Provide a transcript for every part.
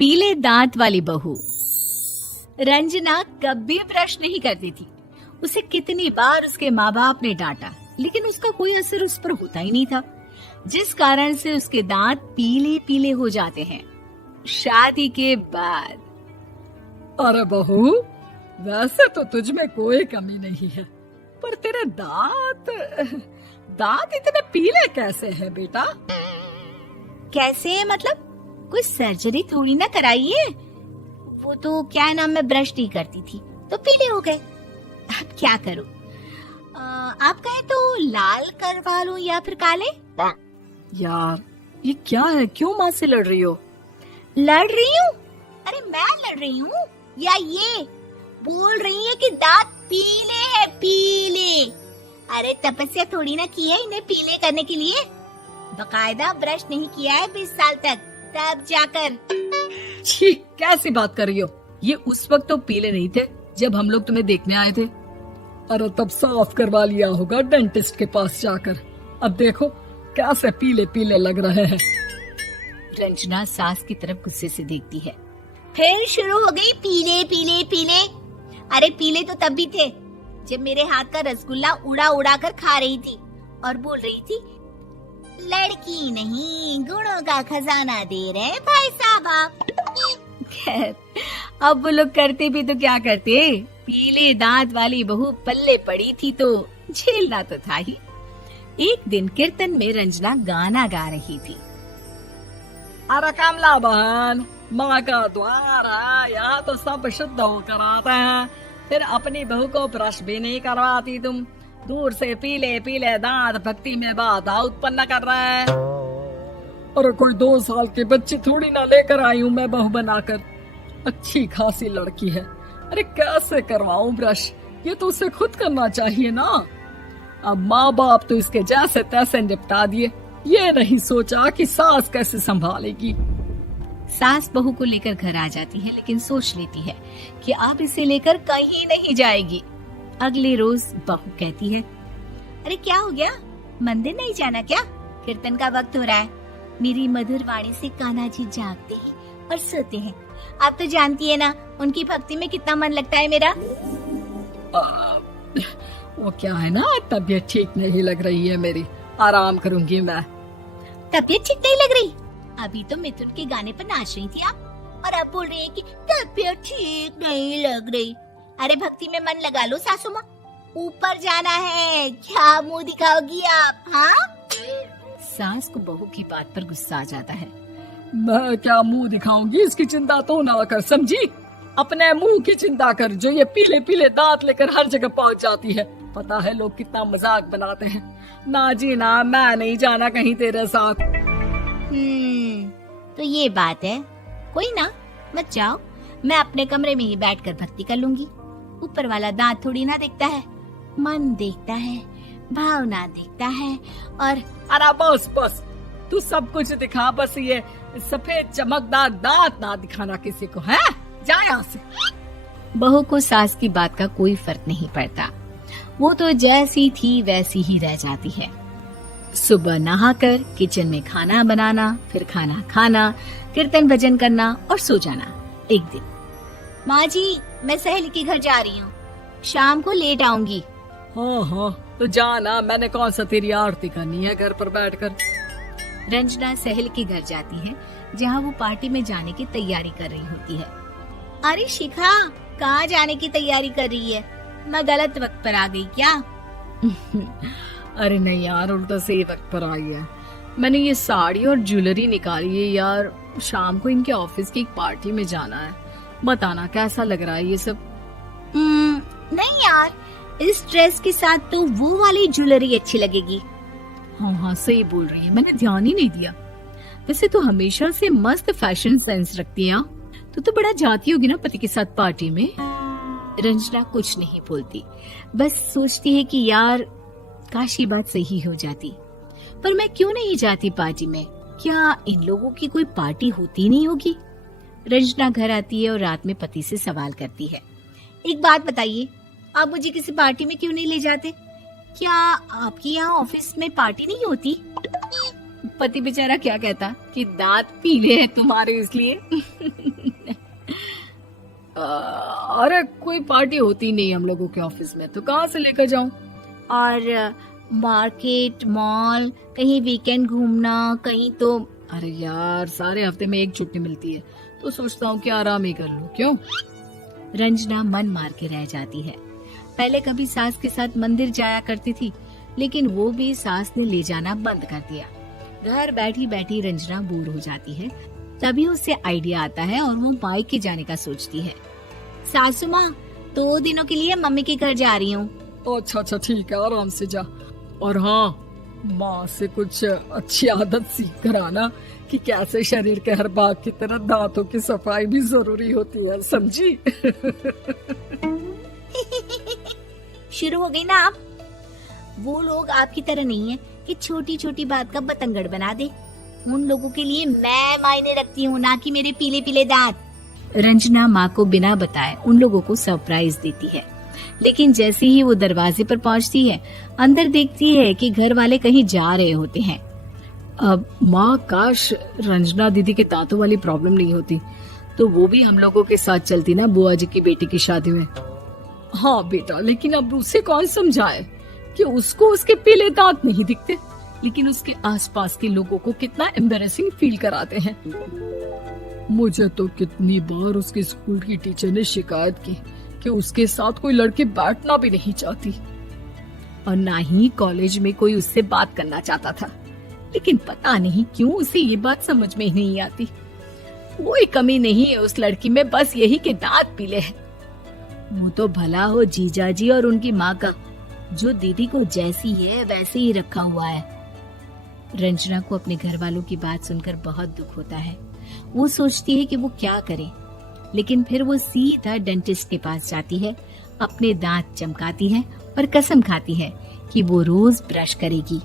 पीले दांत वाली बहू। रंजना कभी ब्रश नहीं करती थी। उसे कितनी बार उसके माँ बाप ने डांटा, लेकिन उसका कोई असर उस पर होता ही नहीं था, जिस कारण से उसके दांत पीले पीले हो जाते हैं। शादी के बाद। अरे बहू, वैसे तो तुझ में कोई कमी नहीं है, पर तेरे दांत इतने पीले कैसे हैं बेटा? कैसे मतलब? कोई सर्जरी थोड़ी ना कराई है। वो तो क्या नाम, मैं ब्रश नहीं करती थी तो पीले हो गए। अब क्या करूं? आप कहें तो लाल करवा लूं या फिर काले? यार ये क्या है, क्यों माँ से लड़ रही हो? लड़ रही हूँ? अरे मैं लड़ रही हूँ या ये बोल रही है कि दांत पीले हैं, पीले। अरे तपस्या थोड़ी ना की है इन्हें पीले करने के लिए। बकायदा ब्रश नहीं किया है 20 साल तक, तब जाकर। छी, कैसी बात कर रही हो? ये उस वक्त तो पीले नहीं थे जब हम लोग तुम्हें देखने आए थे। अरे तब साफ करवा लिया होगा डेंटिस्ट के पास जाकर। अब देखो कैसे पीले पीले लग रहे हैं। रंजना सास की तरफ गुस्से से देखती है। फिर शुरू हो गई पीले पीले पीले। अरे पीले तो तब भी थे जब मेरे हाथ का रसगुल्ला उड़ा उड़ा कर खा रही थी और बोल रही थी, लड़की नहीं गुणों का खजाना दे रहे भाई साहब आप। खैर, अब वो लोग करते भी तो क्या करते, पीले दांत वाली बहू पल्ले पड़ी थी तो झेलना तो था ही। एक दिन कीर्तन में रंजना गाना गा रही थी। अरे कमला बहन, माँ का द्वार है, यहाँ तो सब शुद्ध होकर आते हैं, फिर अपनी बहू को ब्रश भी नहीं करवाती तुम। दूर से पीले पीले दांत भक्ति में बाधा उत्पन्न कर रहे हैं। अरे कोई 2 साल के बच्चे थोड़ी ना लेकर आई हूँ मैं बहू बनाकर। अच्छी खासी लड़की है, अरे कैसे करवाऊं ब्रश? ये तो उसे खुद करना चाहिए ना। अब माँ बाप तो इसके जैसे तैसे निपटा दिए, ये नहीं सोचा कि सास कैसे संभालेगी। सास बहू को लेकर घर आ जाती है, लेकिन सोच लेती है कि अब इसे लेकर कहीं नहीं जाएगी। अगले रोज बहू कहती है, अरे क्या हो गया, मंदिर नहीं जाना क्या? कीर्तन का वक्त हो रहा है। मेरी मधुर वाणी से कान्हा जी जागते हैं और सोते हैं। आप तो जानती है ना उनकी भक्ति में कितना मन लगता है मेरा। वो क्या है ना, तबीयत ठीक नहीं लग रही है मेरी, आराम करूंगी मैं। तबीयत ठीक नहीं लग रही? अभी तो मिथुन के गाने पर नाच रही थी आप, और अब बोल रही है कि तबीयत ठीक नहीं लग रही। अरे भक्ति में मन लगा लो सासू माँ, ऊपर जाना है, क्या मुंह दिखाओगी आप? हाँ? सास को बहू की बात पर गुस्सा आ जाता है। मैं क्या मुंह दिखाऊंगी, इसकी चिंता तो ना कर, समझी? अपने मुंह की चिंता कर, जो ये पीले पीले दांत लेकर हर जगह पहुंच जाती है। पता है लोग कितना मजाक बनाते हैं। ना जी ना, मैं नहीं जाना कहीं तेरे साथ। तो ये बात है, कोई ना, मत जाओ, मैं अपने कमरे में ही बैठकर भक्ति कर लूंगी। ऊपर वाला दांत थोड़ी ना देखता है, मन देखता है, भावना देखता है। और अरे बस बस, तू सब कुछ दिखा, बस ये सफेद चमकदार दांत ना दिखाना किसी को, है? जा यहाँ से। बहू को सास की बात का कोई फर्क नहीं पड़ता, वो तो जैसी थी वैसी ही रह जाती है। सुबह नहाकर किचन में खाना बनाना, फिर खाना खाना, कीर्तन भजन करना और सो जाना। एक दिन, माँ जी मैं सहेली के घर जा रही हूँ, शाम को लेट आऊंगी। हाँ हाँ तो जाना, मैंने कौन सा तेरी आरती करनी है घर पर बैठकर। रंजना सहेली के घर जाती है, जहाँ वो पार्टी में जाने की तैयारी कर रही होती है। अरे शिखा, कहाँ जाने की तैयारी कर रही है? मैं गलत वक्त पर आ गई क्या? अरे नहीं यार, उल्टा सही वक्त पर आई है। मैंने ये साड़ी और ज्वेलरी निकाली है यार, शाम को इनके ऑफिस की एक पार्टी में जाना है। बताना कैसा लग रहा है ये सब? नहीं यार, इस ड्रेस के साथ तो वो वाली ज्वेलरी अच्छी लगेगी। हाँ हाँ सही बोल रही है, मैंने ध्यान ही नहीं दिया। वैसे तो हमेशा से मस्त फैशन सेंस रखती है। तो बड़ा जाती होगी ना पति के साथ पार्टी में। रंजना कुछ नहीं बोलती, बस सोचती है कि यार काश ये बात सही हो जाती, पर मैं क्यों नहीं जाती पार्टी में? क्या इन लोगों की कोई पार्टी होती नहीं होगी? रंजना घर आती है और रात में पति से सवाल करती है, एक बात बताइए, आप मुझे किसी पार्टी में क्यों नहीं ले जाते? क्या आपके यहाँ ऑफिस में पार्टी नहीं होती? पति बेचारा क्या कहता कि दांत पीले हैं तुम्हारे इसलिए। अरे कोई पार्टी होती नहीं हम लोगों के ऑफिस में, तो कहाँ से लेकर जाऊं? और मार्केट, मॉल, कहीं वीकेंड घूमना, कहीं तो। अरे यार, सारे हफ्ते में एक छुट्टी मिलती है, तो सोचता हूँ कि आराम ही कर लूं। क्यों? रंजना मन मार के रह जाती है। पहले कभी सास के साथ मंदिर जाया करती थी, लेकिन वो भी सास ने ले जाना बंद कर दिया। घर बैठी बैठी रंजना बोर हो जाती है। तभी उसे आइडिया आता है और वो मायके जाने का सोचती है। सासू माँ, 2 दिनों के लिए मम्मी के घर जा रही हूँ। अच्छा अच्छा, ठीक है, आराम से जा। और हाँ, माँ से कुछ अच्छी आदत सीख कर आना कि कैसे शरीर के हर भाग की तरह दांतों की सफाई भी जरूरी होती है, समझी? शुरू हो गई ना आप। वो लोग आपकी तरह नहीं है कि छोटी छोटी बात का बतंगड़ बना दे। उन लोगों के लिए मैं मायने रखती हूँ, ना कि मेरे पीले पीले दांत। रंजना माँ को बिना बताए उन लोगों को सरप्राइज देती है, लेकिन जैसे ही वो दरवाजे पर पहुँचती है, अंदर देखती है कि घर वाले कहीं जा रहे होते हैं। अब माँ, काश रंजना दीदी के दांतों वाली प्रॉब्लम नहीं होती, तो वो भी हम लोगों के साथ चलती ना बुआ जी की बेटी की शादी में। हाँ बेटा, लेकिन अब उसे कौन समझाए कि उसको उसके पीले दांत नहीं दिखते, लेकिन उसके आसपास के लोगों को कितना एम्बैरेसिंग फील कराते हैं। मुझे तो कितनी बार उसके स्कूल की टीचर ने शिकायत की कि उसके साथ कोई लड़की बैठना भी नहीं चाहती, और ना ही कॉलेज में कोई उससे बात करना चाहता था। लेकिन पता नहीं क्यों उसे ये बात समझ में ही नहीं आती। कोई कमी नहीं है उस लड़की में, बस यही कि दांत पीले हैं। वो तो भला हो जीजा जी और उनकी माँ का, जो दीदी को जैसी है वैसे ही रखा हुआ है। रंजना को अपने घर वालों की बात सुनकर बहुत दुख होता है। वो सोचती है कि वो क्या करे, लेकिन फिर वो सीधा डेंटिस्ट के पास जाती है, अपने दांत चमकाती है और कसम खाती है कि वो रोज ब्रश करेगी।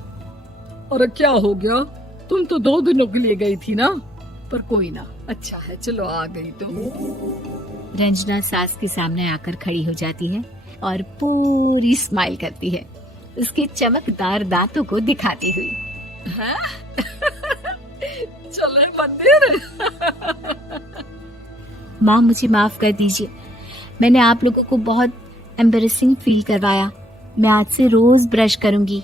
अरे क्या हो गया? तुम तो 2 दिनों के लिए गई थी ना। पर कोई ना, अच्छा है, चलो आ गई तो। रंजना सास के सामने आकर खड़ी हो जाती है और पूरी स्माइल करती है, उसके चमकदार दांतों को दिखाती हुई। चले मंदिर। माँ, मुझे माफ कर दीजिए, मैंने आप लोगों को बहुत एम्बैरेसिंग फील करवाया। मैं आज से रोज ब्रश करूंगी।